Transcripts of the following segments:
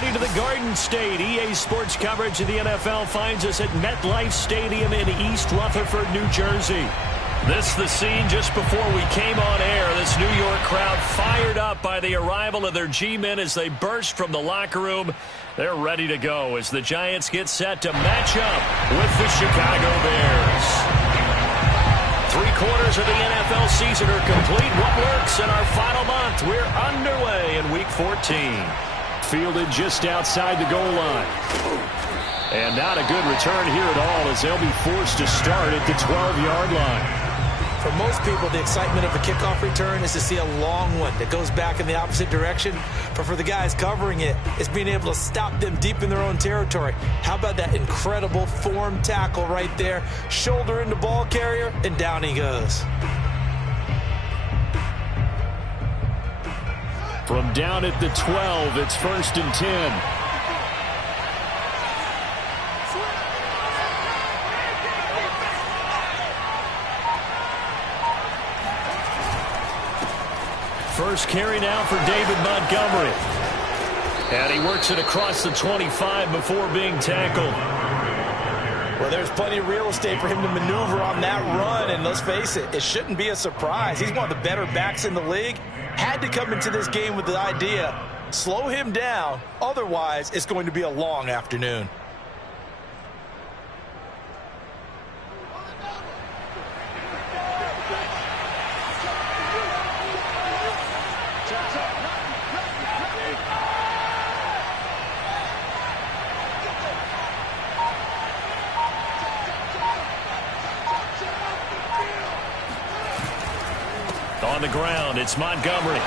everybody to the Garden State. EA Sports coverage of the NFL finds us at MetLife Stadium in East Rutherford, New Jersey. This is the scene just before we came on air. This New York crowd fired up by the arrival of their G-men as they burst from the locker room. They're ready to go as the Giants get set to match up with the Chicago Bears. 3/4 of the NFL season are complete. What works in our final month? We're underway in Week 14. Fielded just outside the goal line. And not a good return here at all as they'll be forced to start at the 12-yard line. For most people, the excitement of a kickoff return is to see a long one that goes back in the opposite direction. But for the guys covering it, it's being able to stop them deep in their own territory. How about that incredible form tackle right there? Shoulder in the ball carrier, and down he goes. From down at the 12, it's 1st and 10. First carry now for David Montgomery. And he works it across the 25 before being tackled. Well, there's plenty of real estate for him to maneuver on that run, and let's face it, it shouldn't be a surprise. He's one of the better backs in the league. Had to come into this game with the idea, slow him down, otherwise it's going to be a long afternoon. On the ground, it's Montgomery.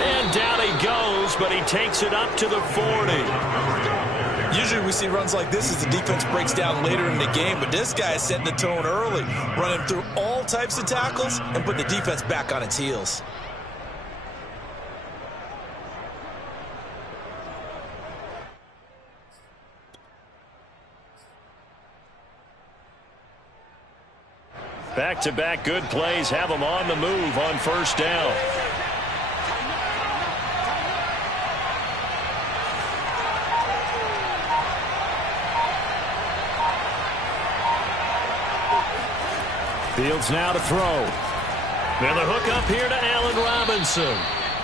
And down he goes, but he takes it up to the 40. Usually we see runs like this as the defense breaks down later in the game, but this guy is setting the tone early, running through all types of tackles and putting the defense back on its heels. Back-to-back good plays have them on the move on 1st down. Fields now to throw. And the hook up here to Allen Robinson.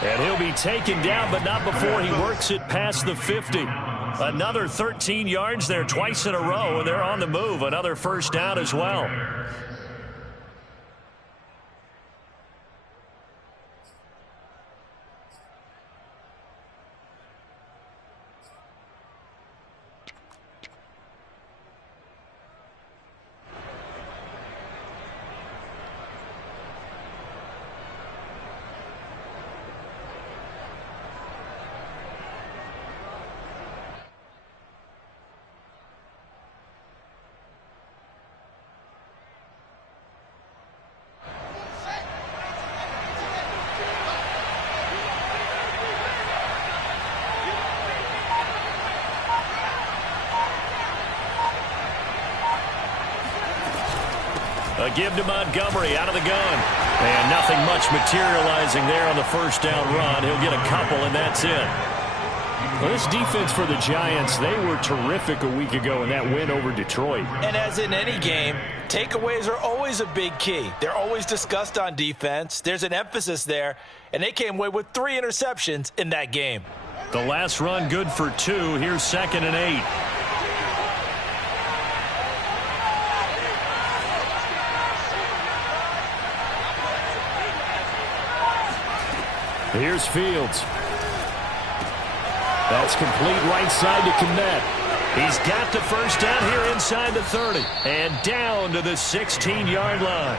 And he'll be taken down, but not before he works it past the 50. Another 13 yards there twice in a row, and they're on the move. Another 1st down as well. A give to Montgomery out of the gun. And nothing much materializing there on the 1st down run. He'll get a couple, and that's it. Well, this defense for the Giants, they were terrific a week ago in that win over Detroit. And as in any game, takeaways are always a big key. They're always discussed on defense. There's an emphasis there, and they came away with 3 interceptions in that game. The last run good for 2. Here's 2nd and 8. Here's Fields. That's complete right side to Kmet. He's got the 1st down here inside the 30. And down to the 16-yard line.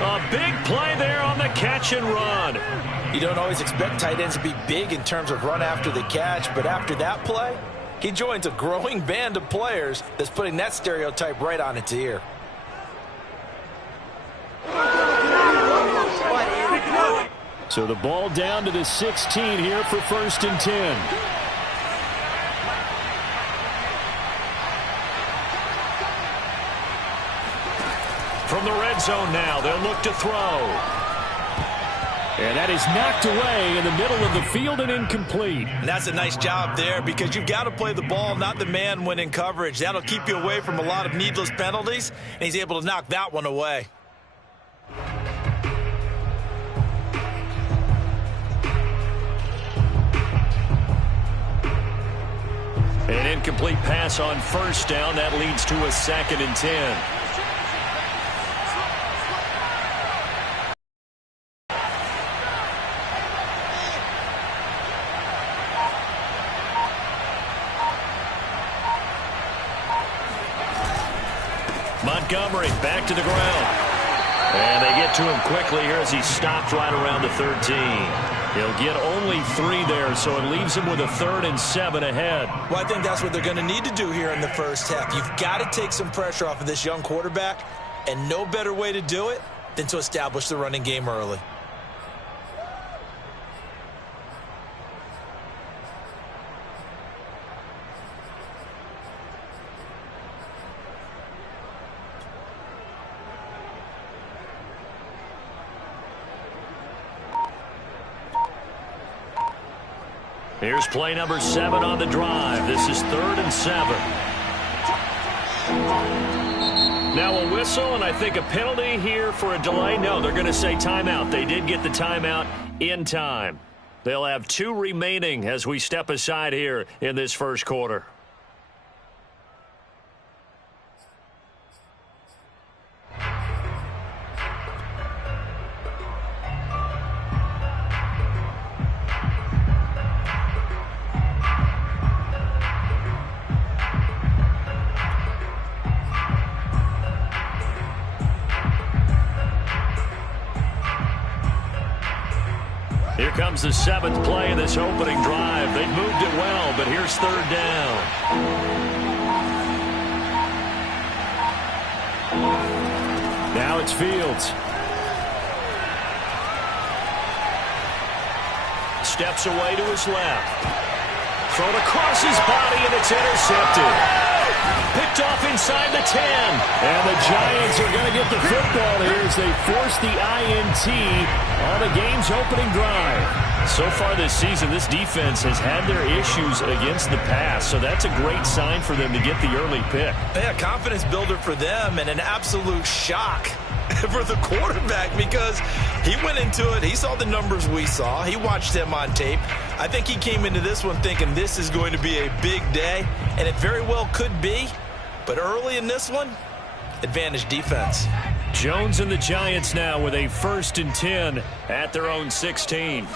A big play there on the catch and run. You don't always expect tight ends to be big in terms of run after the catch, but after that play, he joins a growing band of players that's putting that stereotype right on its ear. So the ball down to the 16 here for 1st and 10. From the red zone now, they'll look to throw. And that is knocked away in the middle of the field and incomplete. And that's a nice job there because you've got to play the ball, not the man when in coverage. That'll keep you away from a lot of needless penalties, and he's able to knock that one away. An incomplete pass on first down. That leads to a 2nd and 10. Montgomery back to the ground. And they get to him quickly here as he stopped right around the 13. He'll get only 3 there, so it leaves him with a 3rd and 7 ahead. Well, I think that's what they're going to need to do here in the first half. You've got to take some pressure off of this young quarterback, and no better way to do it than to establish the running game early. Here's play number 7 on the drive. This is 3rd and 7. Now a whistle, and I think a penalty here for a delay. No, they're going to say timeout. They did get the timeout in time. They'll have 2 remaining as we step aside here in this first quarter. Here comes the 7th play of this opening drive. They've moved it well, but here's 3rd down. Now it's Fields. Steps away to his left. Thrown across his body, and it's intercepted. Picked off inside the 10. And the Giants are going to get the football here as they force the INT on the game's opening drive. So far this season, this defense has had their issues against the pass, so that's a great sign for them to get the early pick. Yeah, confidence builder for them and an absolute shock for the quarterback because he went into it. He saw the numbers we saw. He watched them on tape. I think he came into this one thinking this is going to be a big day, and it very well could be. But early in this one, advantage defense. Jones and the Giants now with a 1st and 10 at their own 16.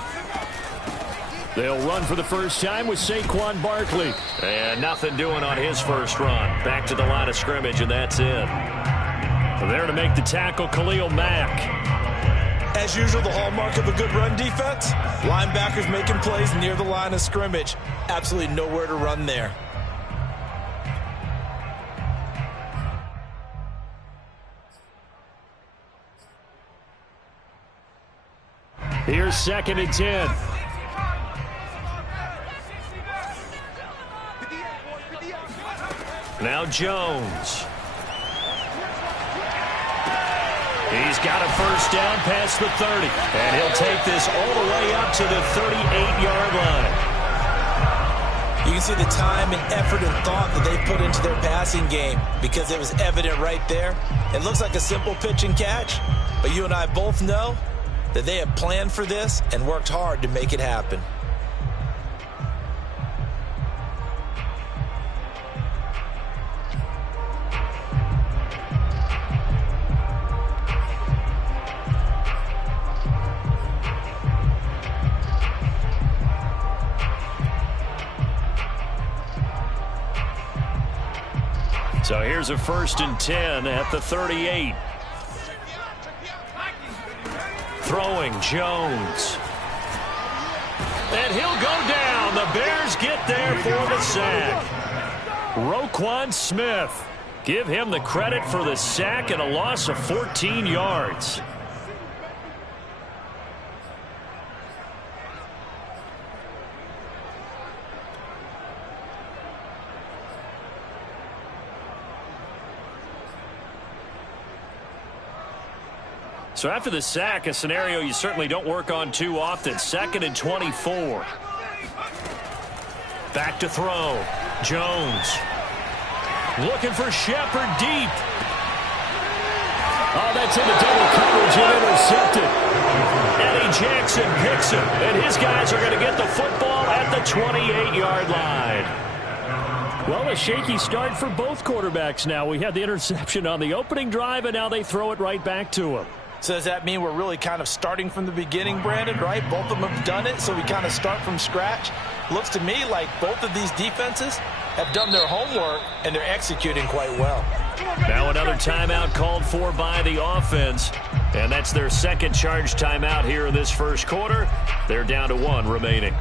They'll run for the first time with Saquon Barkley. And nothing doing on his first run. Back to the line of scrimmage, and that's it. There to make the tackle, Khalil Mack. As usual, the hallmark of a good run defense, linebackers making plays near the line of scrimmage. Absolutely nowhere to run there. Here's 2nd and 10. Now Jones. He's got a first down past the 30. And he'll take this all the way up to the 38-yard line. You can see the time and effort and thought that they put into their passing game because it was evident right there. It looks like a simple pitch and catch, but you and I both know that they have planned for this and worked hard to make it happen. So here's a 1st and 10 at the 38. Throwing Jones. And he'll go down. The Bears get there for the sack. Roquan Smith. Give him the credit for the sack and a loss of 14 yards. So after the sack, a scenario you certainly don't work on too often. 2nd and 24. Back to throw. Jones. Looking for Shepard deep. Oh, that's into double coverage and intercepted. Eddie Jackson picks him, and his guys are going to get the football at the 28-yard line. Well, a shaky start for both quarterbacks now. We had the interception on the opening drive, and now they throw it right back to him. So does that mean we're really kind of starting from the beginning, Brandon, right? Both of them have done it, so we kind of start from scratch. Looks to me like both of these defenses have done their homework, and they're executing quite well. Now another timeout called for by the offense, and that's their second charge timeout here in this first quarter. They're down to 1 remaining.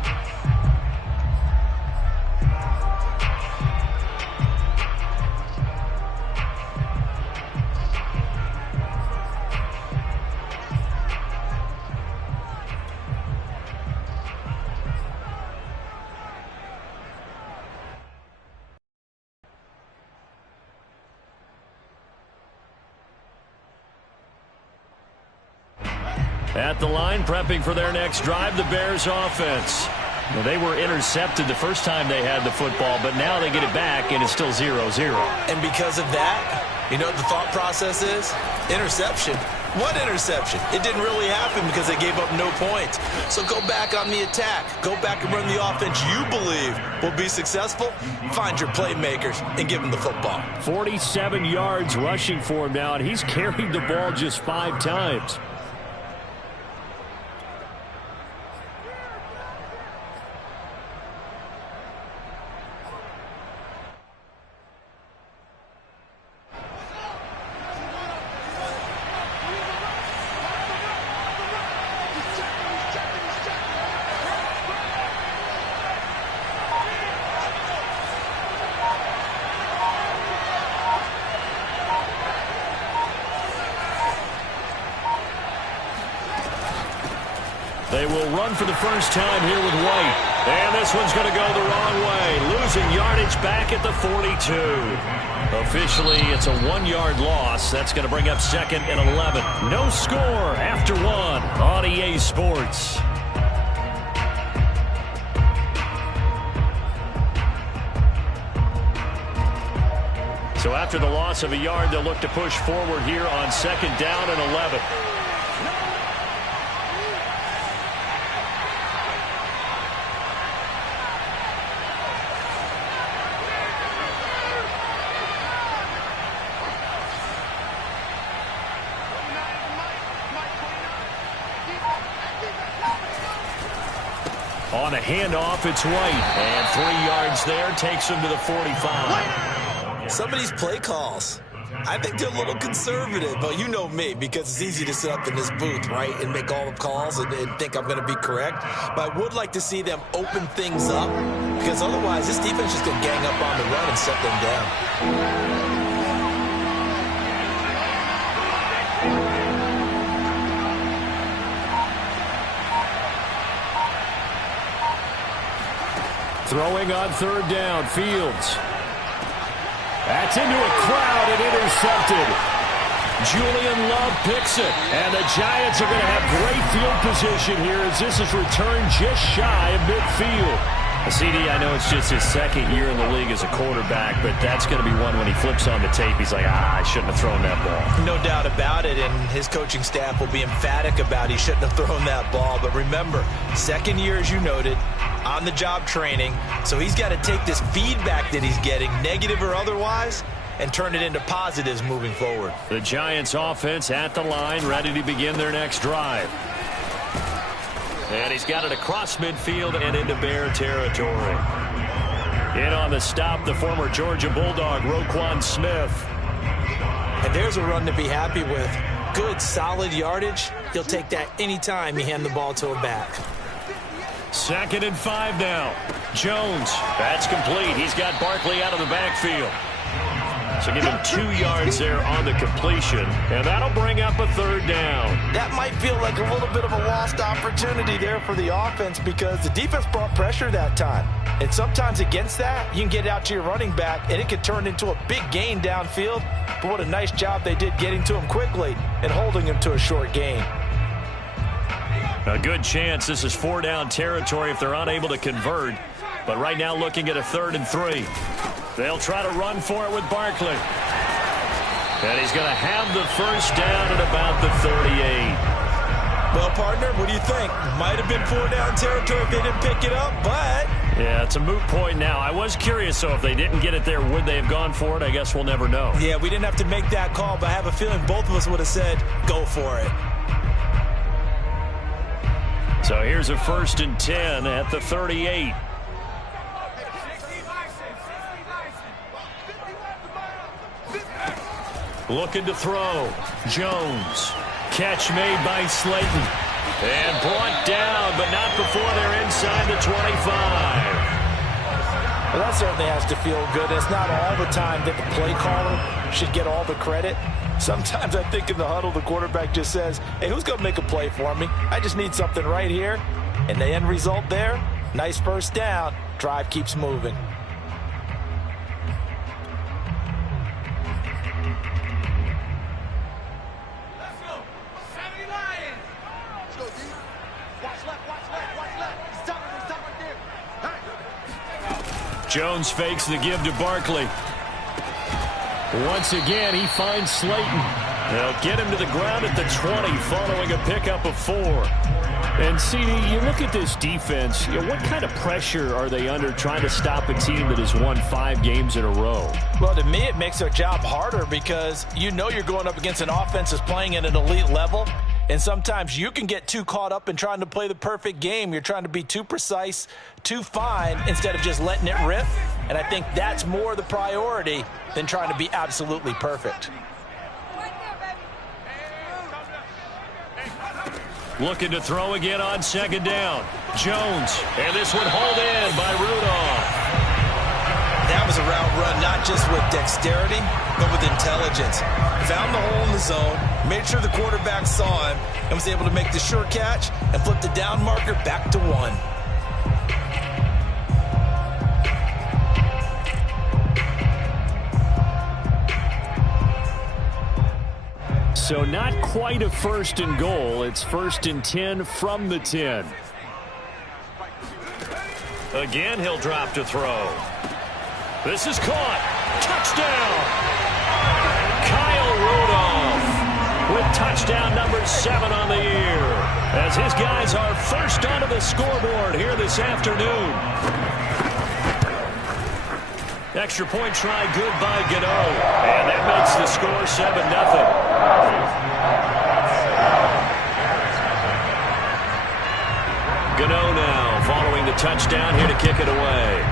At the line, prepping for their next drive, the Bears offense. Well, they were intercepted the first time they had the football, but now they get it back, and it's still 0-0. And because of that, you know what the thought process is? Interception. What interception? It didn't really happen because they gave up no points. So go back on the attack. Go back and run the offense you believe will be successful. Find your playmakers and give them the football. 47 yards rushing for him now, and he's carried the ball just 5 times. They will run for the first time here with White. And this one's going to go the wrong way. Losing yardage back at the 42. Officially, it's a 1-yard loss. That's going to bring up 2nd and 11. No score after 1 on EA Sports. So after the loss of a yard, they'll look to push forward here on 2nd down and 11. On a handoff, it's White. And 3 yards there takes him to the 45. Some of these play calls, I think they're a little conservative. But you know me, because it's easy to sit up in this booth, right, and make all the calls and think I'm going to be correct. But I would like to see them open things up, because otherwise this defense is going to gang up on the run and set them down. Throwing on 3rd down, Fields. That's into a crowd and intercepted. Julian Love picks it. And the Giants are going to have great field position here as this is returned just shy of midfield. CD, I know it's just his 2nd year in the league as a quarterback, but that's going to be one when he flips on the tape. He's like, I shouldn't have thrown that ball. No doubt about it, and his coaching staff will be emphatic about he shouldn't have thrown that ball. But remember, 2nd year, as you noted, on-the-job training. So he's got to take this feedback that he's getting, negative or otherwise, and turn it into positives moving forward. The Giants offense at the line, ready to begin their next drive. And he's got it across midfield and into Bear territory. In on the stop, the former Georgia Bulldog, Roquan Smith. And there's a run to be happy with. Good, solid yardage. He'll take that anytime you hand the ball to a back. 2nd and 5 now. Jones. That's complete. He's got Barkley out of the backfield. So give him 2 yards there on the completion, and that'll bring up a 3rd down. That might feel like a little bit of a lost opportunity there for the offense because the defense brought pressure that time. And sometimes against that, you can get out to your running back, and it could turn into a big gain downfield. But what a nice job they did getting to him quickly and holding him to a short gain. A good chance this is 4-down territory if they're unable to convert. But right now looking at a 3rd and 3. They'll try to run for it with Barkley. And he's going to have the 1st down at about the 38. Well, partner, what do you think? Might have been 4-down territory if they didn't pick it up, but... Yeah, it's a moot point now. I was curious, so if they didn't get it there, would they have gone for it? I guess we'll never know. Yeah, we didn't have to make that call, but I have a feeling both of us would have said, go for it. So here's a 1st and 10 at the 38. Looking to throw. Jones. Catch made by Slayton. And brought down, but not before they're inside the 25. Well, that certainly has to feel good. It's not all the time that the play caller should get all the credit. Sometimes I think in the huddle, the quarterback just says, hey, who's going to make a play for me? I just need something right here. And the end result there, nice 1st down. Drive keeps moving. Jones fakes the give to Barkley. Once again, he finds Slayton. They'll get him to the ground at the 20 following a pickup of 4. And, CD, you look at this defense, what kind of pressure are they under trying to stop a team that has won 5 games in a row? Well, to me, it makes their job harder because you know you're going up against an offense that's playing at an elite level. And sometimes you can get too caught up in trying to play the perfect game. You're trying to be too precise, too fine, instead of just letting it rip. And I think that's more the priority than trying to be absolutely perfect. Looking to throw again on 2nd down. Jones. And this one hauled in by Rudolph. That was a route run not just with dexterity, but with intelligence. Found the hole in the zone, made sure the quarterback saw him, and was able to make the sure catch and flip the down marker back to 1. So not quite a 1st and goal. It's 1st and 10 from the 10. Again, he'll drop to throw. This is caught. Touchdown. Kyle Rudolph with touchdown number 7 on the year as his guys are first onto the scoreboard here this afternoon. Extra point try good by Gano, and that makes the score 7-0. Gano now following the touchdown here to kick it away.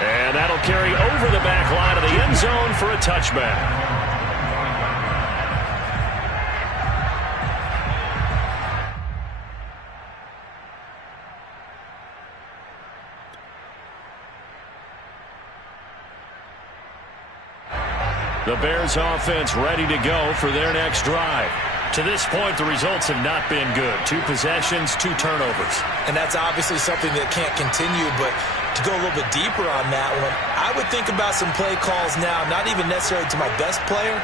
And that'll carry over the back line of the end zone for a touchback. The Bears offense ready to go for their next drive. To this point, the results have not been good. 2 possessions, 2 turnovers. And that's obviously something that can't continue, but to go a little bit deeper on that one, I would think about some play calls now, not even necessarily to my best player,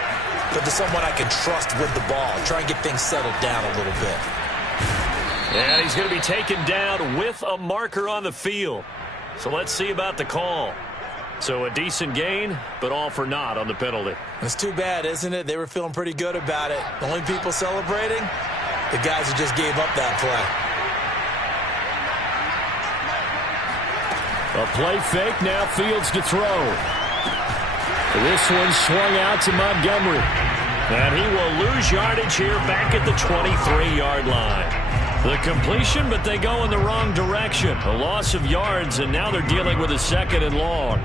but to someone I can trust with the ball. Try and get things settled down a little bit. And he's going to be taken down with a marker on the field. So let's see about the call. So a decent gain, but all for naught on the penalty. It's too bad, isn't it? They were feeling pretty good about it. The only people celebrating, the guys who just gave up that play. A play fake, now Fields to throw. This one swung out to Montgomery. And he will lose yardage here back at the 23-yard line. The completion, but they go in the wrong direction. A loss of yards, and now they're dealing with a 2nd and long.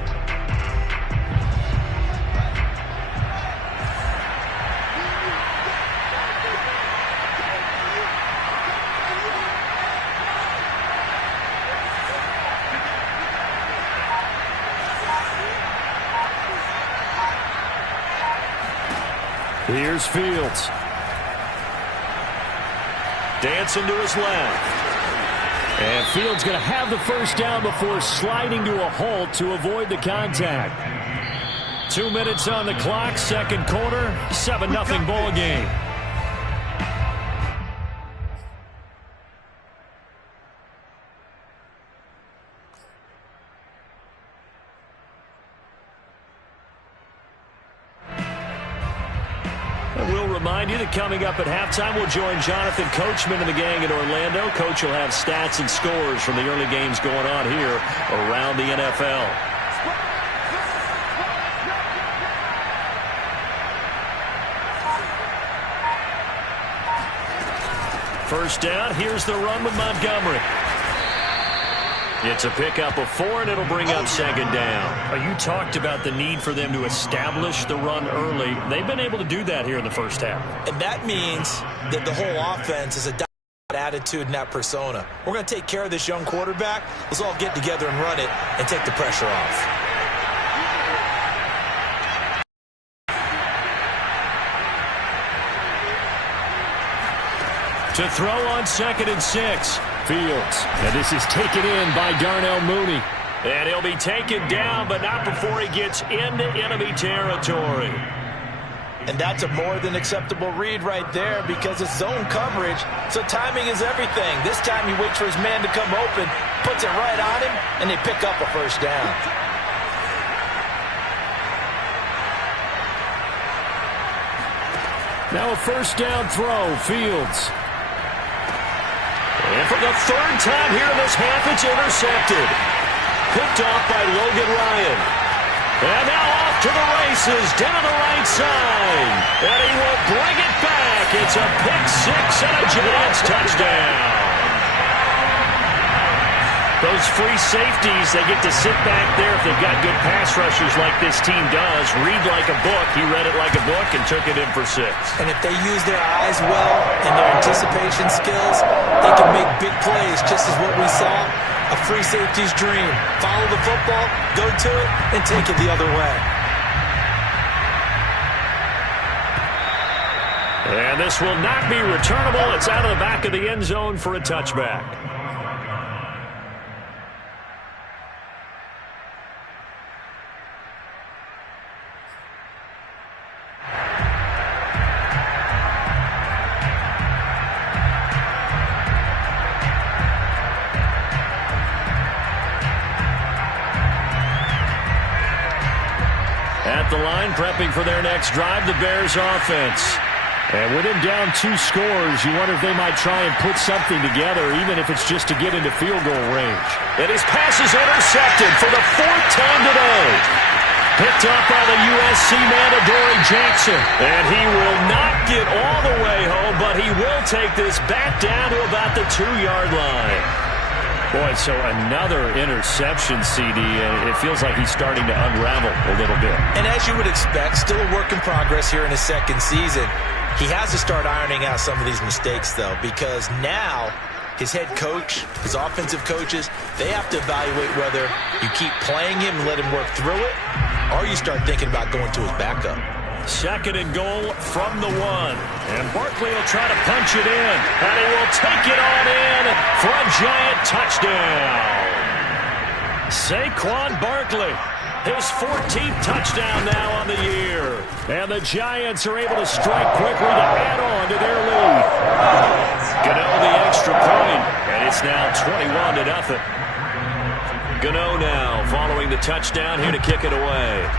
Here's Fields. Dancing to his left. And Fields going to have the first down before sliding to a halt to avoid the contact. 2 minutes on the clock, second quarter, 7-0 ball game. We'll remind you that coming up at halftime, we'll join Jonathan Coachman and the gang in Orlando. Coach will have stats and scores from the early games going on here around the NFL. First down, here's the run with Montgomery. It's a pickup of 4, and it'll bring up second down. You talked about the need for them to establish the run early. They've been able to do that here in the first half. And that means that the whole offense is a attitude and that persona. We're going to take care of this young quarterback. Let's all get together and run it and take the pressure off. To throw on 2nd and 6. Fields. And this is taken in by Darnell Mooney. And he'll be taken down, but not before he gets into enemy territory. And that's a more than acceptable read right there because it's zone coverage, so timing is everything. This time he waits for his man to come open, puts it right on him, and they pick up a first down. Now a first down throw, Fields. And for the third time here in this half, it's intercepted. Picked off by Logan Ryan. And now off to the races, down the right side. And he will bring it back. It's a pick 6 and a Giants touchdown. Those free safeties, they get to sit back there if they've got good pass rushers like this team does. Read like a book. He read it like a book and took it in for 6. And if they use their eyes well and their anticipation skills, they can make big plays, just as what we saw. A free safety's dream. Follow the football, go to it, and take it the other way. And this will not be returnable. It's out of the back of the end zone for a touchback. At the line, prepping for their next drive, the Bears offense. And with him down 2 scores, you wonder if they might try and put something together, even if it's just to get into field goal range. And his pass is intercepted for the 4th time today. Picked up by the USC man, Adoree Jackson. And he will not get all the way home, but he will take this back down to about the 2-yard line. Boy, so another interception, CD, and it feels like he's starting to unravel a little bit. And as you would expect, still a work in progress here in his second season. He has to start ironing out some of these mistakes, though, because now his head coach, his offensive coaches, they have to evaluate whether you keep playing him and let him work through it, or you start thinking about going to his backup. 2nd and goal from the 1. And Barkley will try to punch it in. And he will take it on in for a Giant touchdown. Saquon Barkley, his 14th touchdown now on the year. And the Giants are able to strike quickly to add on to their lead. Gano the extra point, and it's now 21-0. Gano now following the touchdown here to kick it away.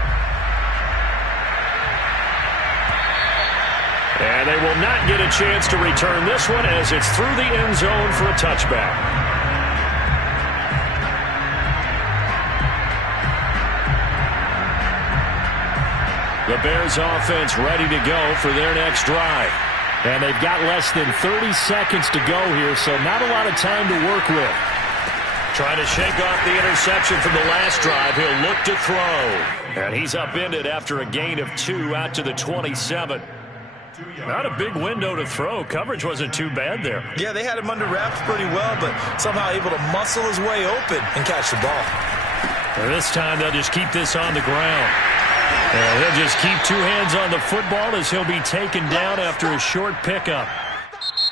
And they will not get a chance to return this one as it's through the end zone for a touchback. The Bears offense ready to go for their next drive. And they've got less than 30 seconds to go here, so not a lot of time to work with. Trying to shake off the interception from the last drive. He'll look to throw. And he's upended after a gain of 2 out to the 27. Not a big window to throw. Coverage wasn't too bad there. Yeah, they had him under wraps pretty well, but somehow able to muscle his way open and catch the ball. And this time they'll just keep this on the ground. And he'll just keep two hands on the football as he'll be taken down after a short pickup.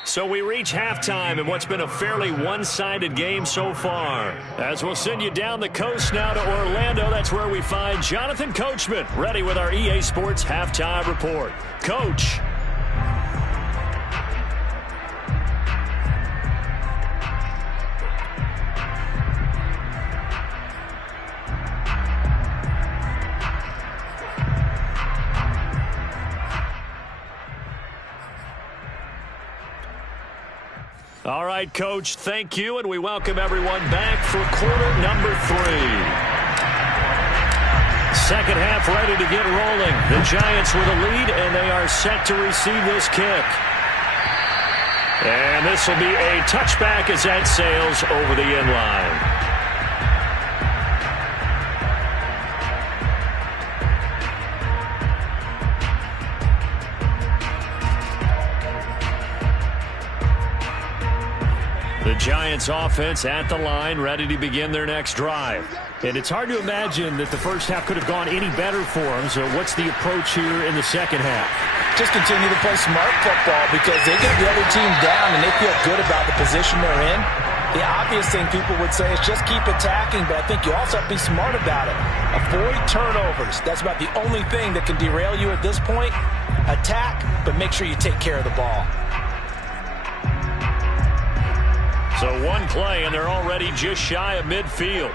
So we reach halftime in what's been a fairly one-sided game so far. As we'll send you down the coast now to Orlando, that's where we find Jonathan Coachman, ready with our EA Sports Halftime Report. Coach. All right, Coach, thank you, and we welcome everyone back for quarter number 3. Second half ready to get rolling. The Giants with a lead, and they are set to receive this kick. And this will be a touchback as that sails over the end line. The Giants offense at the line, ready to begin their next drive. And it's hard to imagine that the first half could have gone any better for them. So what's the approach here in the second half? Just continue to play smart football because they get the other team down and they feel good about the position they're in. The obvious thing people would say is just keep attacking, but I think you also have to be smart about it. Avoid turnovers. That's about the only thing that can derail you at this point. Attack, but make sure you take care of the ball. So one play, and they're already just shy of midfield.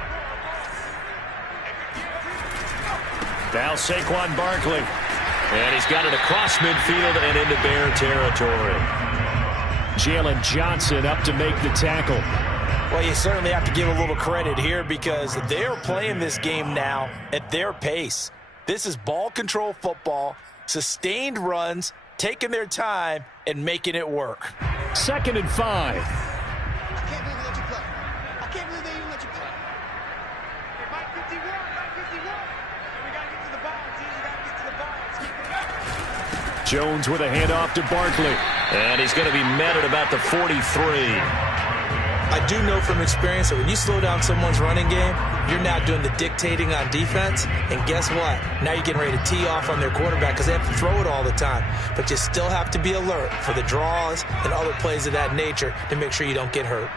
Now Saquon Barkley. And he's got it across midfield and into Bear territory. Jalen Johnson up to make the tackle. Well, you certainly have to give a little credit here because they're playing this game now at their pace. This is ball control football, sustained runs, taking their time, and making it work. 2nd and 5. Jones with a handoff to Barkley. And he's going to be met at about the 43. I do know from experience that when you slow down someone's running game, you're now doing the dictating on defense. And guess what? Now you're getting ready to tee off on their quarterback because they have to throw it all the time. But you still have to be alert for the draws and other plays of that nature to make sure you don't get hurt.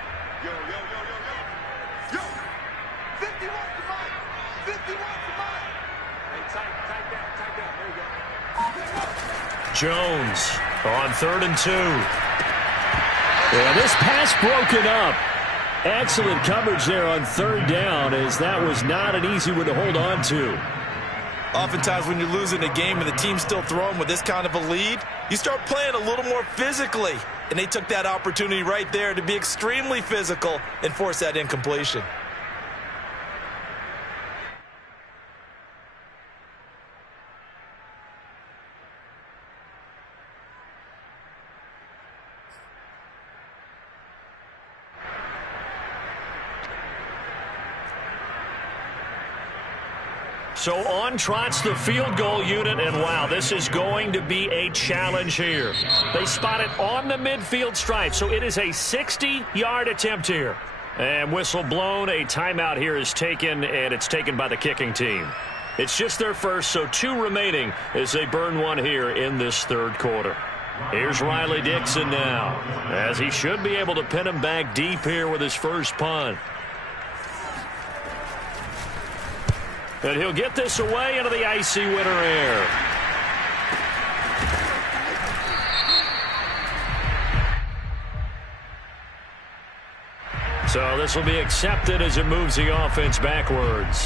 Jones on 3rd and 2. And this pass broken up. Excellent coverage there on 3rd down, as that was not an easy one to hold on to. Oftentimes when you're losing a game and the team's still throwing with this kind of a lead, you start playing a little more physically. And they took that opportunity right there to be extremely physical and force that incompletion. So on trots the field goal unit, and wow, this is going to be a challenge here. They spot it on the midfield stripe, so it is a 60-yard attempt here. And whistle blown, a timeout here is taken, and it's taken by the kicking team. It's just their first, so 2 remaining as they burn one here in this 3rd quarter. Here's Riley Dixon now, as he should be able to pin him back deep here with his first punt. And he'll get this away into the icy winter air. So this will be accepted as it moves the offense backwards.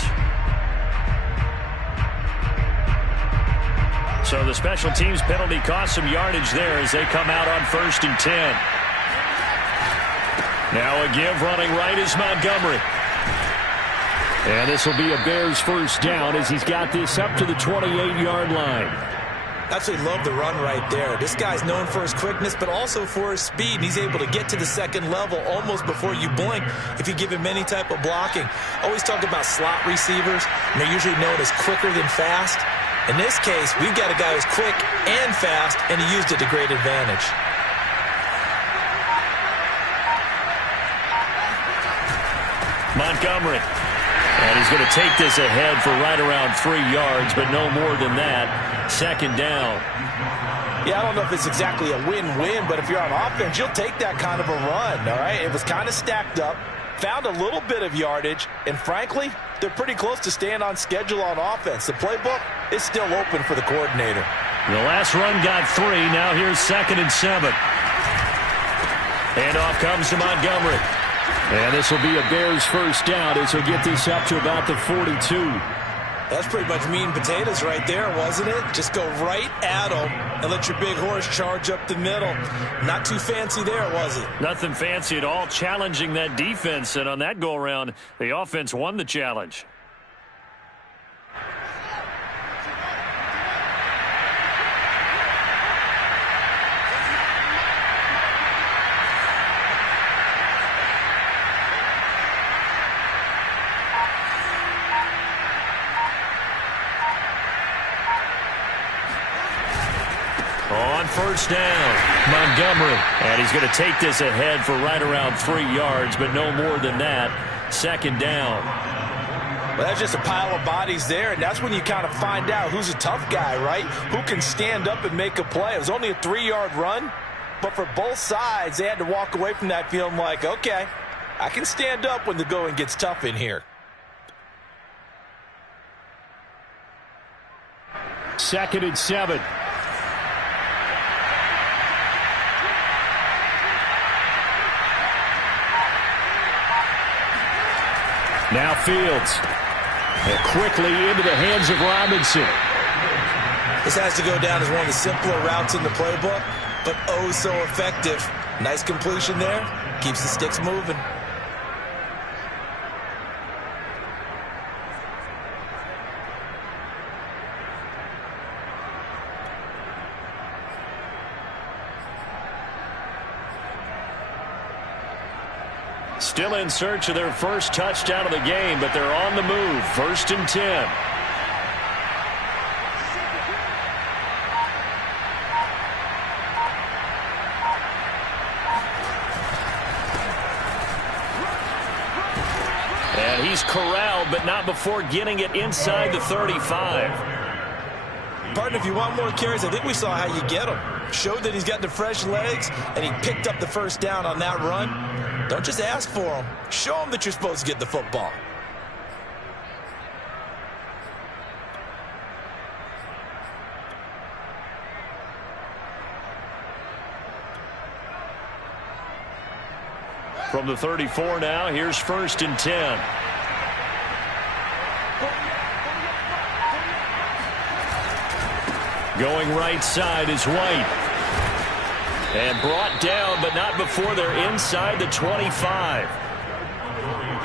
So the special teams penalty cost some yardage there as they come out on 1st and 10. Now a give running right is Montgomery. And this will be a Bears first down as he's got this up to the 28-yard line. Absolutely love the run right there. This guy's known for his quickness, but also for his speed. And he's able to get to the 2nd level almost before you blink if you give him any type of blocking. Always talk about slot receivers, and they're usually known as quicker than fast. In this case, we've got a guy who's quick and fast, and he used it to great advantage. Montgomery. And he's going to take this ahead for right around 3 yards, but no more than that. Second down. Yeah, I don't know if it's exactly a win-win, but if you're on offense, you'll take that kind of a run, all right? It was kind of stacked up, found a little bit of yardage, and frankly, they're pretty close to staying on schedule on offense. The playbook is still open for the coordinator. The last run got 3. Now here's 2nd and 7. Handoff comes to Montgomery. And this will be a Bears first down as he'll get this up to about the 42. That's pretty much meat and potatoes right there, wasn't it? Just go right at them and let your big horse charge up the middle. Not too fancy there, was it? Nothing fancy at all, challenging that defense. And on that go-around, the offense won the challenge. On first down, Montgomery. And he's going to take this ahead for right around 3 yards, but no more than that. Second down. Well, that's just a pile of bodies there, and that's when you kind of find out who's a tough guy, right? Who can stand up and make a play. It was only a 3-yard run, but for both sides, they had to walk away from that feeling like, okay, I can stand up when the going gets tough in here. 2nd and 7. Now Fields. And quickly into the hands of Robinson. This has to go down as one of the simpler routes in the playbook, but oh so effective. Nice completion there. Keeps the sticks moving. Still in search of their first touchdown of the game, but they're on the move. 1st and 10. And he's corralled, but not before getting it inside the 35. Partner, if you want more carries, I think we saw how you get them. Showed that he's got the fresh legs, and he picked up the first down on that run. Don't just ask for them. Show them that you're supposed to get the football. From the 34 now, here's 1st and 10. Going right side is White. And brought down, but not before they're inside the 25.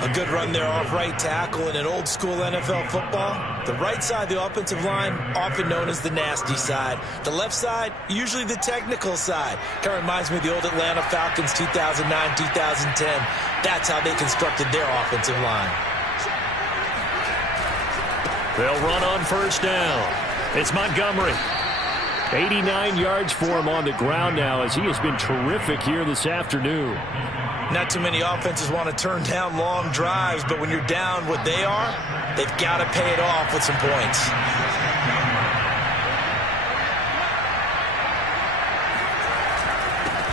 A good run there off right tackle in an old-school NFL football. The right side of the offensive line, often known as the nasty side. The left side, usually the technical side. Kind of reminds me of the old Atlanta Falcons 2009, 2010. That's how they constructed their offensive line. They'll run on first down. It's Montgomery. 89 yards for him on the ground now as he has been terrific here this afternoon. Not too many offenses want to turn down long drives, but when you're down what they are, they've got to pay it off with some points.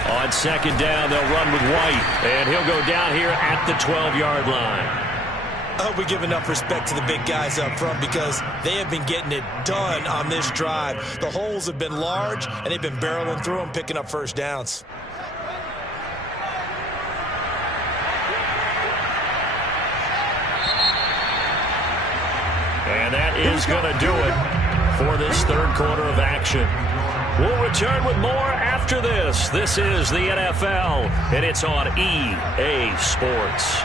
On second down, they'll run with White, and he'll go down here at the 12-yard line. I hope we give enough respect to the big guys up front because they have been getting it done on this drive. The holes have been large, and they've been barreling through them, picking up first downs. And that is going to do it for this third quarter of action. We'll return with more after this. This is the NFL, and it's on EA Sports.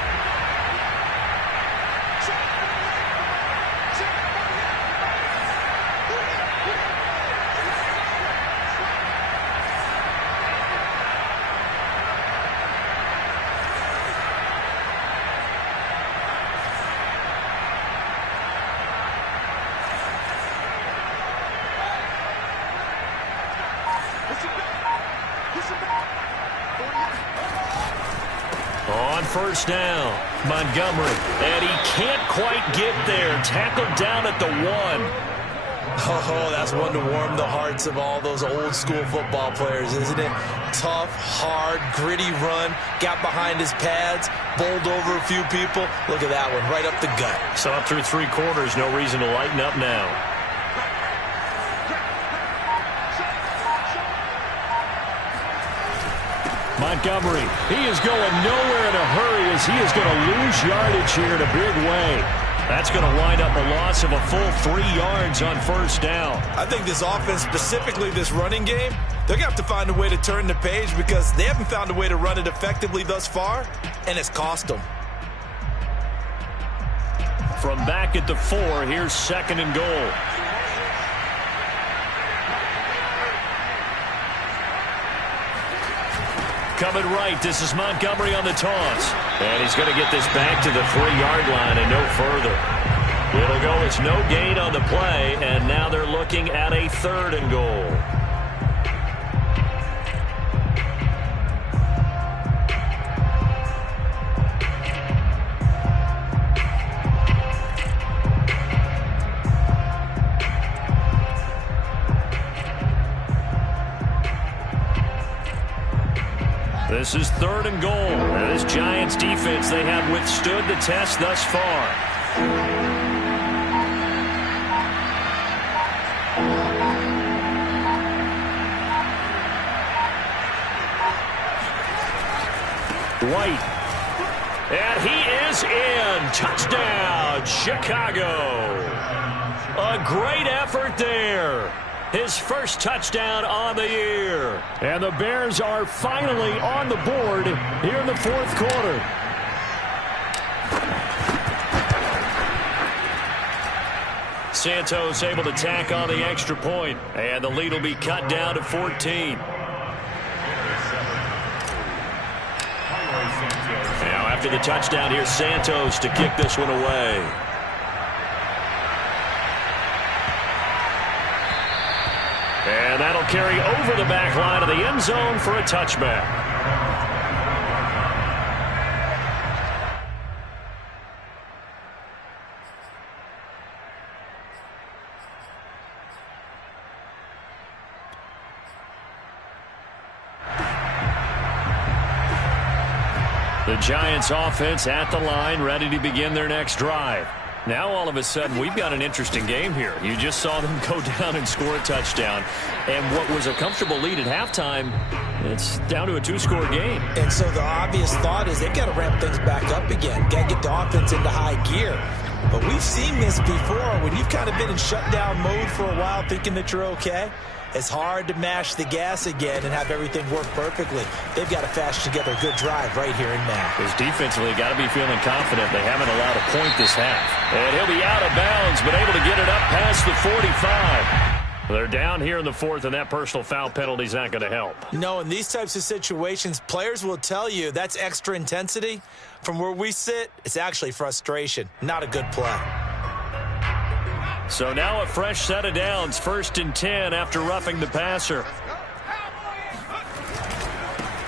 On first down, Montgomery. And he can't quite get there. Tackled down at the 1. Oh, that's one to warm the hearts of all those old school football players, isn't it? Tough, hard, gritty run. Got behind his pads, bowled over a few people. Look at that one, right up the gut. Saw through 3 quarters. No reason to lighten up now. Montgomery, he is going nowhere in a hurry as he is going to lose yardage here in a big way. That's going to wind up a loss of a full 3 yards on first down. I think this offense, specifically this running game, they're going to have to find a way to turn the page because they haven't found a way to run it effectively thus far, and it's cost them. From back at the 4, here's 2nd and goal. Coming right, this is Montgomery on the toss. And he's going to get this back to the 3-yard line and no further. It'll go, it's no gain on the play, and now they're looking at a 3rd and goal. This is 3rd and goal. And this Giants defense, they have withstood the test thus far. White. And he is in. Touchdown, Chicago. A great effort there. His first touchdown on the year. And the Bears are finally on the board here in the 4th quarter. Santos able to tack on the extra point. And the lead will be cut down to 14. Now after the touchdown, here's Santos to kick this one away. And that'll carry over the back line of the end zone for a touchback. The Giants offense at the line, ready to begin their next drive. Now, all of a sudden, we've got an interesting game here. You just saw them go down and score a touchdown. And what was a comfortable lead at halftime, it's down to a 2-score game. And so the obvious thought is they've got to ramp things back up again. Got to get the offense into high gear. But we've seen this before when you've kind of been in shutdown mode for a while thinking that you're okay. It's hard to mash the gas again and have everything work perfectly. They've got to fashion together a good drive right here and now. His defensively got to be feeling confident. They haven't allowed a point this half. And he'll be out of bounds, but able to get it up past the 45. They're down here in the 4th, and that personal foul penalty is not going to help. No, in these types of situations, players will tell you that's extra intensity. From where we sit, it's actually frustration. Not a good play. So now a fresh set of downs, 1st and 10 after roughing the passer.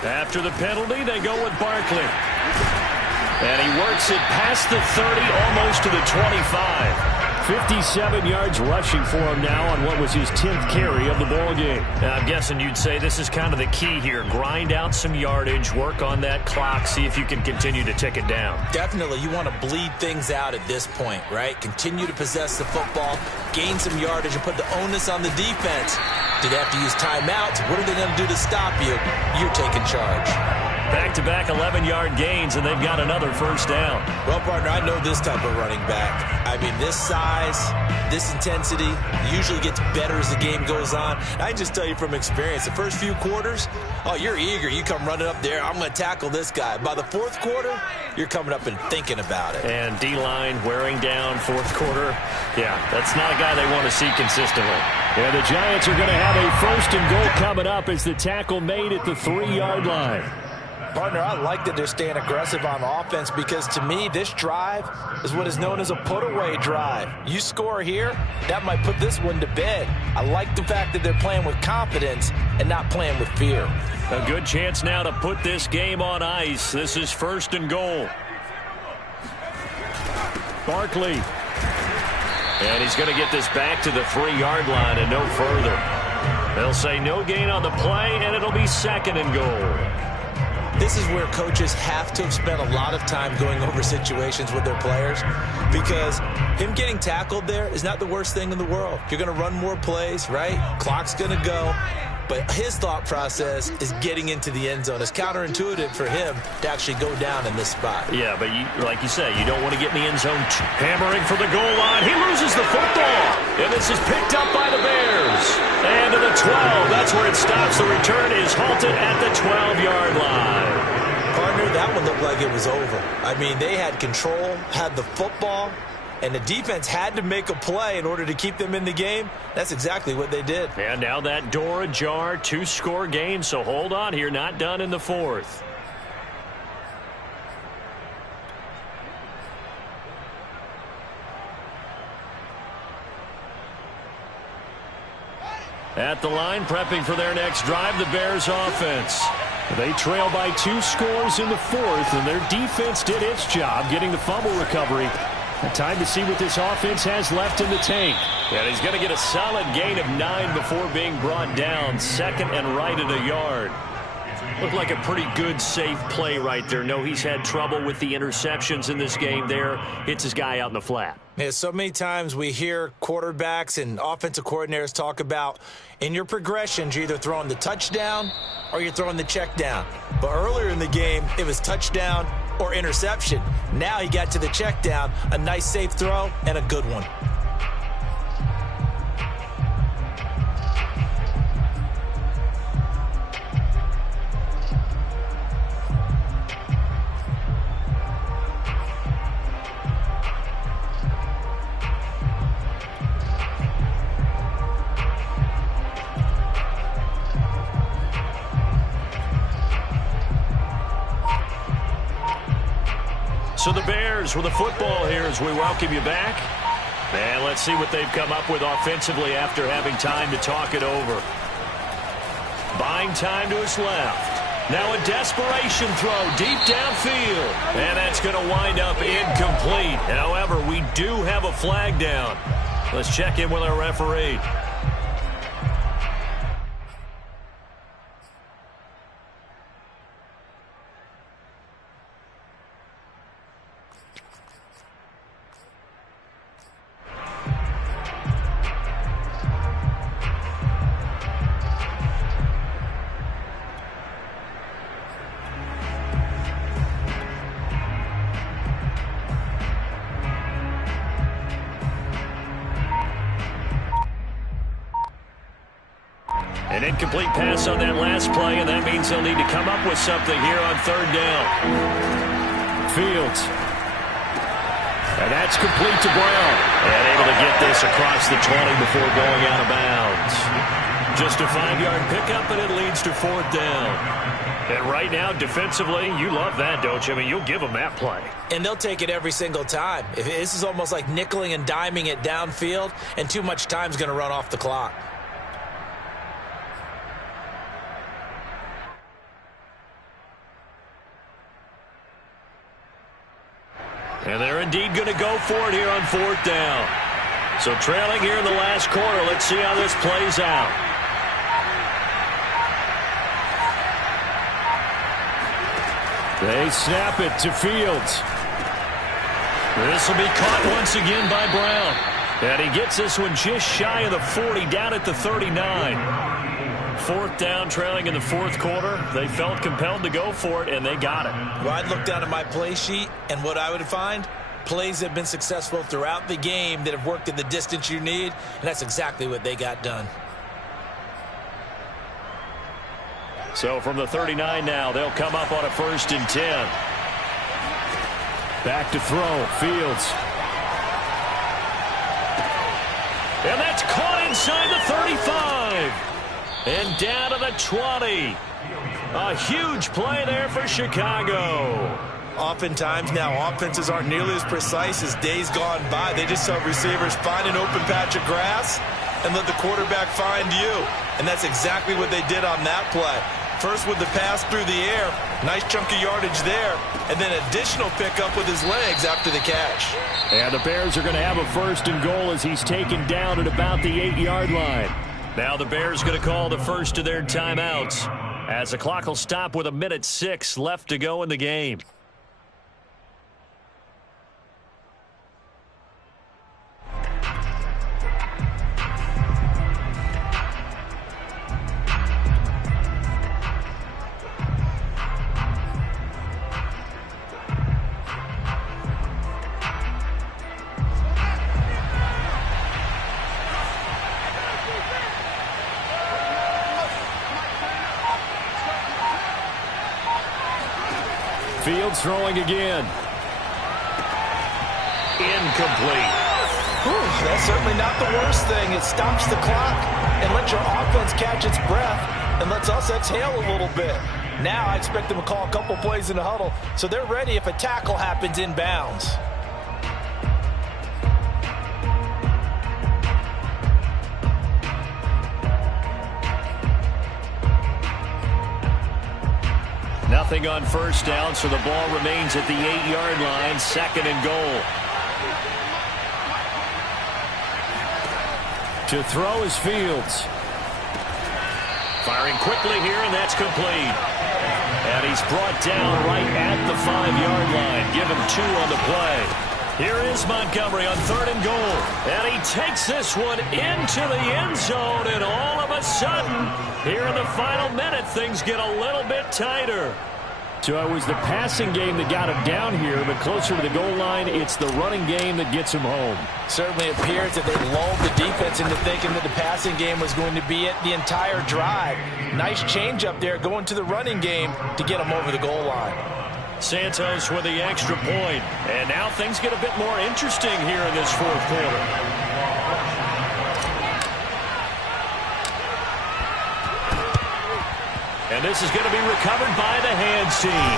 After the penalty, they go with Barkley. And he works it past the 30, almost to the 25. 57 yards rushing for him now on what was his 10th carry of the ball game. Now, I'm guessing you'd say this is kind of the key here. Grind out some yardage, work on that clock, see if you can continue to tick it down. Definitely. You want to bleed things out at this point, right? Continue to possess the football, gain some yardage, and put the onus on the defense. Do they have to use timeouts? What are they going to do to stop you? You're taking charge. Back-to-back 11-yard gains, and they've got another first down. Well, partner, I know this type of running back. I mean, this size, this intensity usually gets better as the game goes on. I can just tell you from experience, the first few quarters, oh, you're eager. You come running up there, I'm going to tackle this guy. By the 4th quarter, you're coming up and thinking about it. And D-line wearing down 4th quarter. Yeah, that's not a guy they want to see consistently. Yeah, the Giants are going to have a 1st and goal coming up as the tackle made at the 3-yard line. Partner, I like that they're staying aggressive on offense because, to me, this drive is what is known as a put-away drive. You score here, that might put this one to bed. I like the fact that they're playing with confidence and not playing with fear. A good chance now to put this game on ice. This is 1st and goal. Barkley. And he's going to get this back to the 3-yard line and no further. They'll say no gain on the play, and it'll be 2nd and goal. This is where coaches have to have spent a lot of time going over situations with their players, because him getting tackled there is not the worst thing in the world. You're going to run more plays, right? Clock's going to go. But his thought process is getting into the end zone. It's counterintuitive for him to actually go down in this spot. Yeah, but like you say, you don't want to get in the end zone. Hammering for the goal line. He loses the football. And this is picked up by the Bears. And to the 12. That's where it stops. The return is halted at the 12-yard line. Partner, that one looked like it was over. I mean, they had control, had the football, and the defense had to make a play in order to keep them in the game. That's exactly what they did. And now that door ajar, 2-score game, so hold on here, not done in the 4th. At the line, prepping for their next drive, the Bears offense. They trail by 2 scores in the 4th, and their defense did its job getting the fumble recovery. Time to see what this offense has left in the tank. And he's going to get a solid gain of 9 before being brought down. 2nd and right at a yard. Looked like a pretty good, safe play right there. No, he's had trouble with the interceptions in this game there. Hits his guy out in the flat. Yeah, so many times we hear quarterbacks and offensive coordinators talk about in your progressions, you're either throwing the touchdown or you're throwing the check down. But earlier in the game, it was touchdown or interception. Now he got to the check down, a nice safe throw, and a good one. So the Bears with the football here as we welcome you back. And let's see what they've come up with offensively after having time to talk it over. Buying time to his left. Now a desperation throw deep downfield. And that's going to wind up incomplete. However, we do have a flag down. Let's check in with our referee. An incomplete pass on that last play, and that means they'll need to come up with something here on 3rd down. Fields. And that's complete to Brown. And able to get this across the 20 before going out of bounds. Just a 5-yard pickup, and it leads to 4th down. And right now, defensively, you love that, don't you? I mean, you'll give them that play. And they'll take it every single time. This is almost like nickeling and diming it downfield, and too much time's going to run off the clock. And they're indeed going to go for it here on 4th down. So trailing here in the last quarter. Let's see how this plays out. They snap it to Fields. This will be caught once again by Brown. And he gets this one just shy of the 40, down at the 39. 4th down, trailing in the 4th quarter. They felt compelled to go for it, and they got it. Well, I'd look down at my play sheet, and what I would find, plays that have been successful throughout the game that have worked at the distance you need, and that's exactly what they got done. So from the 39 now, they'll come up on a 1st and 10. Back to throw, Fields. And that's caught inside the 35. And down to the 20. A huge play there for Chicago. Oftentimes now, offenses aren't nearly as precise as days gone by. They just have receivers find an open patch of grass and let the quarterback find you. And that's exactly what they did on that play. First with the pass through the air, nice chunk of yardage there, and then additional pickup with his legs after the catch. And the Bears are going to have a 1st and goal as he's taken down at about the 8-yard line. Now the Bears going to call the first of their timeouts as the clock will stop with 1:06 left to go in the game. Fields throwing again. Incomplete. That's certainly not the worst thing. It stops the clock and lets your offense catch its breath and lets us exhale a little bit. Now I expect them to call a couple plays in the huddle so they're ready if a tackle happens inbounds. Nothing on first down, so the ball remains at the 8-yard line, 2nd and goal. To throw is Fields. Firing quickly here, and that's complete. And he's brought down right at the 5-yard line. Give him 2 on the play. Here is Montgomery on 3rd and goal. And he takes this one into the end zone, and all of a sudden, here in the final minute, things get a little bit tighter. So it was the passing game that got him down here, but closer to the goal line, it's the running game that gets him home. Certainly appears that they lulled the defense into thinking that the passing game was going to be it the entire drive. Nice change up there going to the running game to get him over the goal line. Santos with the extra point. And now things get a bit more interesting here in this 4th quarter. And this is going to be recovered by the hands team.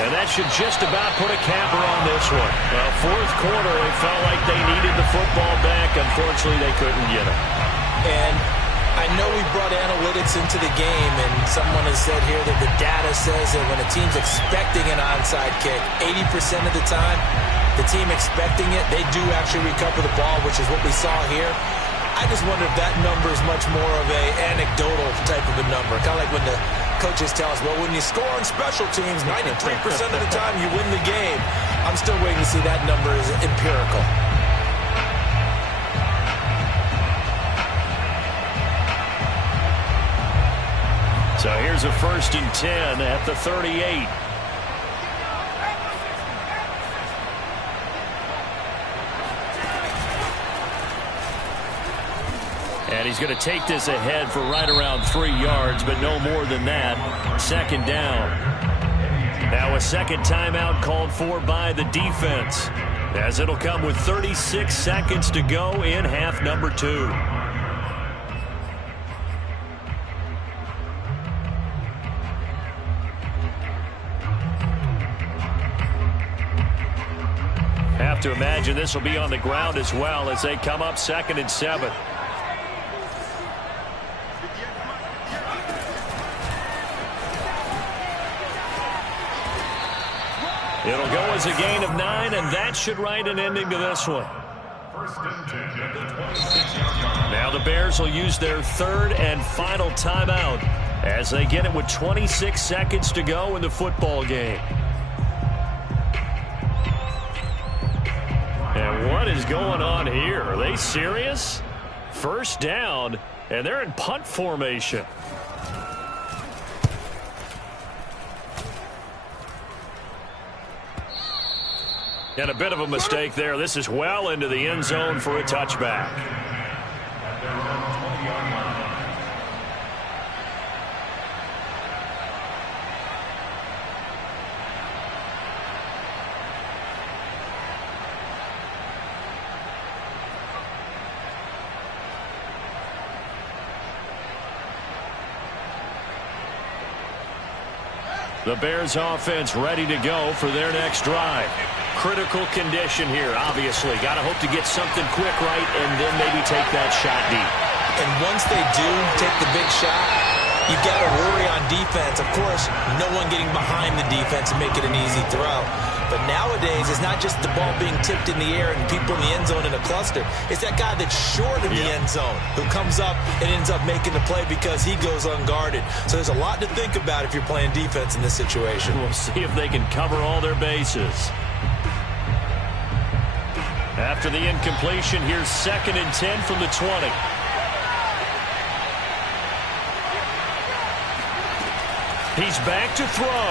And that should just about put a capper on this one. Well, 4th quarter, they felt like they needed the football back. Unfortunately, they couldn't get it. And I know we brought analytics into the game, and someone has said here that the data says that when a team's expecting an onside kick, 80% of the time, the team expecting it, they do actually recover the ball, which is what we saw here. I just wonder if that number is much more of a anecdotal type of a number. Kind of like when the coaches tell us, well, when you score on special teams, 93% of the time you win the game. I'm still waiting to see that number is empirical. So here's a 1st and 10 at the 38. And he's going to take this ahead for right around 3 yards, but no more than that. 2nd down. Now a 2nd timeout called for by the defense, as it'll come with 36 seconds to go in half number 2. Have to imagine this will be on the ground as well as they come up 2nd and 7. It'll go as a gain of 9, and that should write an ending to this one. Now the Bears will use their 3rd and final timeout as they get it with 26 seconds to go in the football game. And what is going on here? Are they serious? 1st down, and they're in punt formation. And a bit of a mistake there. This is well into the end zone for a touchback. The Bears offense ready to go for their next drive. Critical condition here, obviously. Got to hope to get something quick right and then maybe take that shot deep. And once they do take the big shot, you got to worry on defense. Of course, no one getting behind the defense and make it an easy throw. But nowadays, it's not just the ball being tipped in the air and people in the end zone in a cluster. It's that guy that's short of the end zone who comes up and ends up making the play because he goes unguarded. So there's a lot to think about if you're playing defense in this situation. We'll see if they can cover all their bases. After the incompletion, here's 2nd and 10 from the 20. He's back to throw.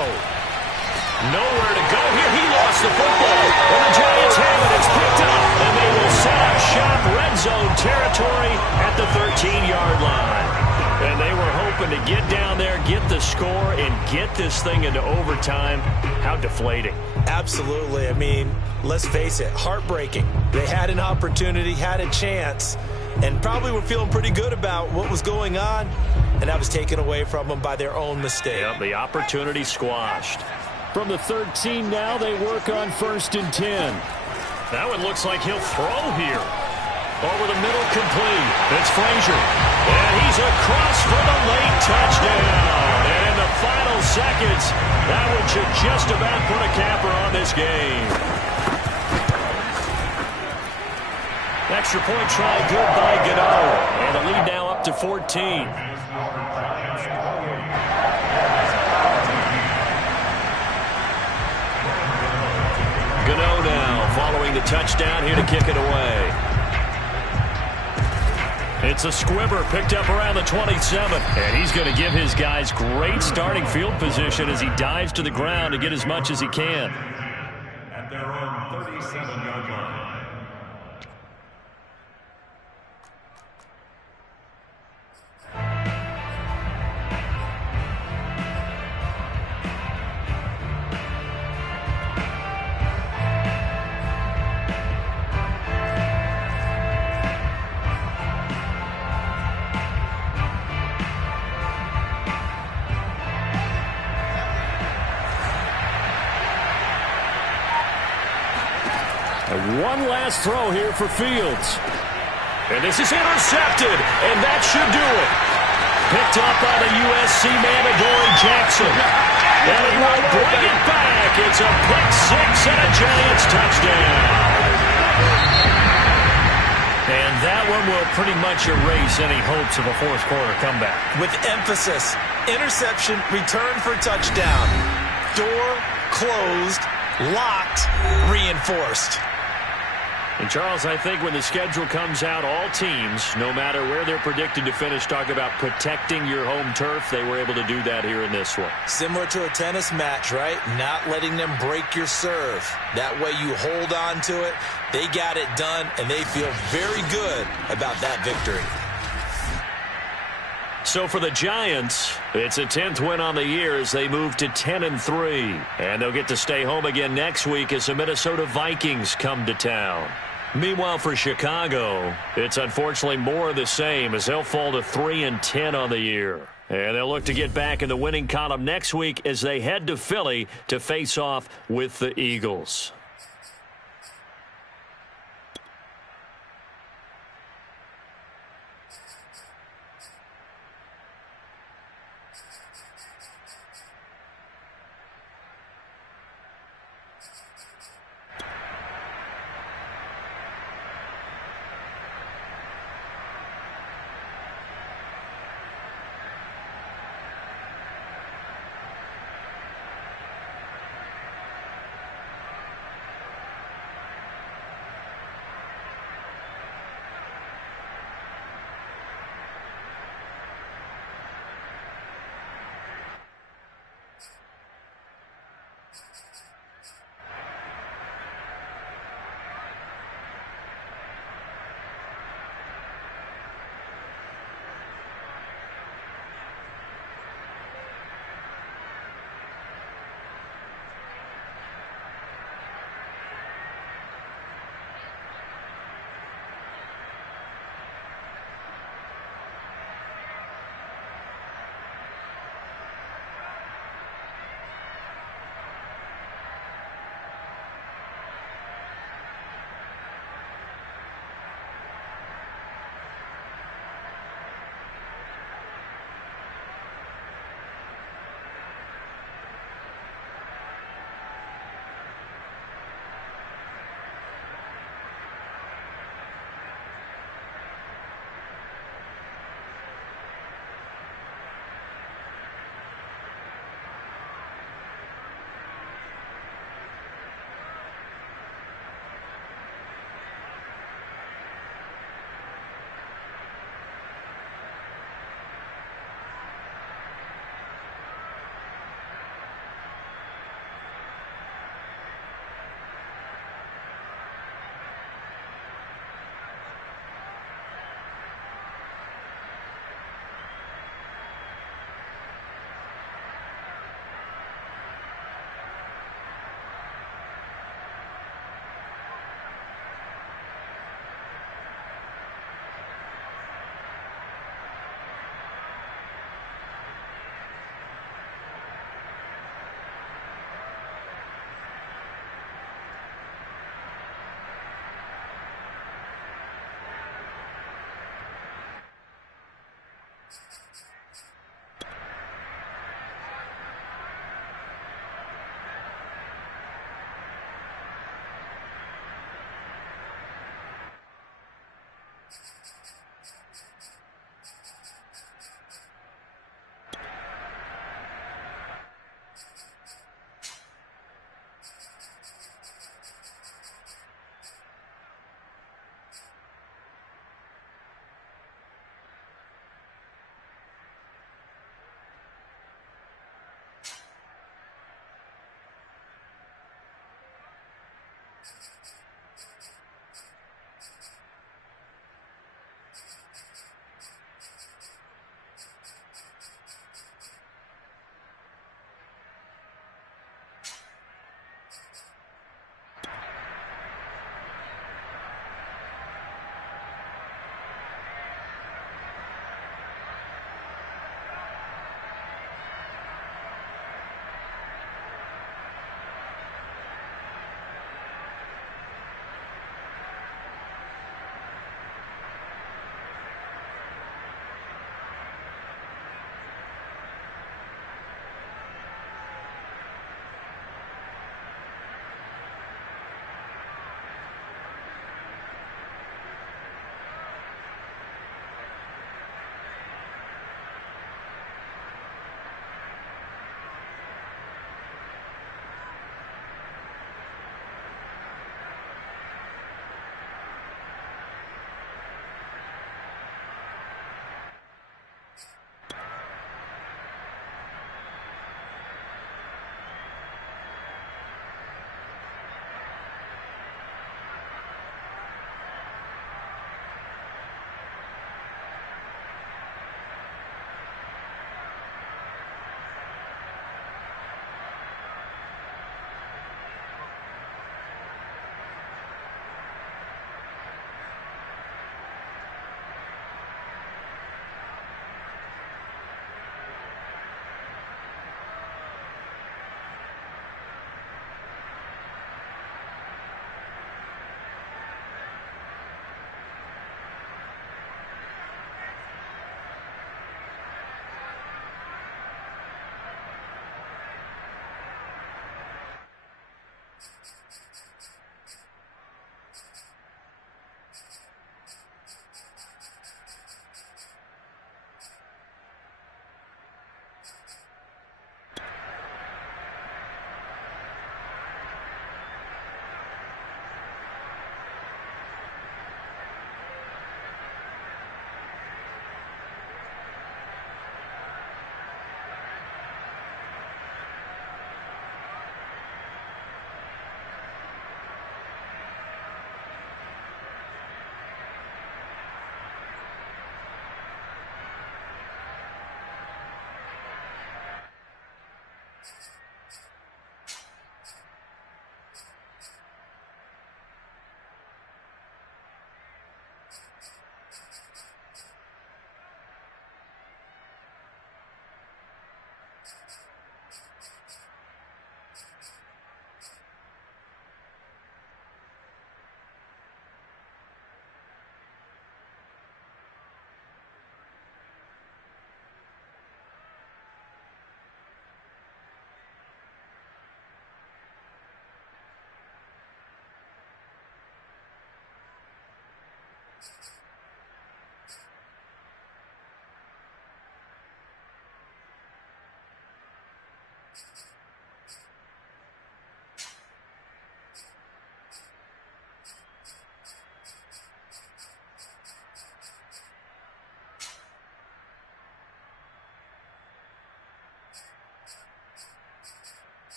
Nowhere to go here. He lost the football. And the Giants have it. It's picked up. And they will set up shop red zone territory at the 13-yard line. And they were hoping to get down there, get the score, and get this thing into overtime. How deflating. Absolutely. I mean, let's face it, heartbreaking. They had an opportunity, had a chance, and probably were feeling pretty good about what was going on, and that was taken away from them by their own mistake. Yep, the opportunity squashed. From the 13 now, they work on 1st and 10. That one looks like he'll throw here. Over the middle, complete. It's Frazier. And he's across for the late touchdown. And in the final seconds, that one should just about put a capper on this game. Extra point try good by Gano. And the lead now up to 14. Gano now following the touchdown here to kick it away. It's a squibber picked up around the 27. And he's going to give his guys great starting field position as he dives to the ground to get as much as he can. At their own 37-yard line. One last throw here for Fields. And this is intercepted, and that should do it. Picked up by the USC man, Adoree Jackson. And he will bring it back. It's a pick six and a Giants touchdown. And that one will pretty much erase any hopes of a fourth quarter comeback. With emphasis, interception, return for touchdown. Door closed, locked, reinforced. And, Charles, I think when the schedule comes out, all teams, no matter where they're predicted to finish, talk about protecting your home turf. They were able to do that here in this one. Similar to a tennis match, right? Not letting them break your serve. That way you hold on to it. They got it done, and they feel very good about that victory. So for the Giants, it's a 10th win on the year as they move to 10-3. And they'll get to stay home again next week as the Minnesota Vikings come to town. Meanwhile, for Chicago, it's unfortunately more of the same as they'll fall to 3-10 on the year. And they'll look to get back in the winning column next week as they head to Philly to face off with the Eagles. You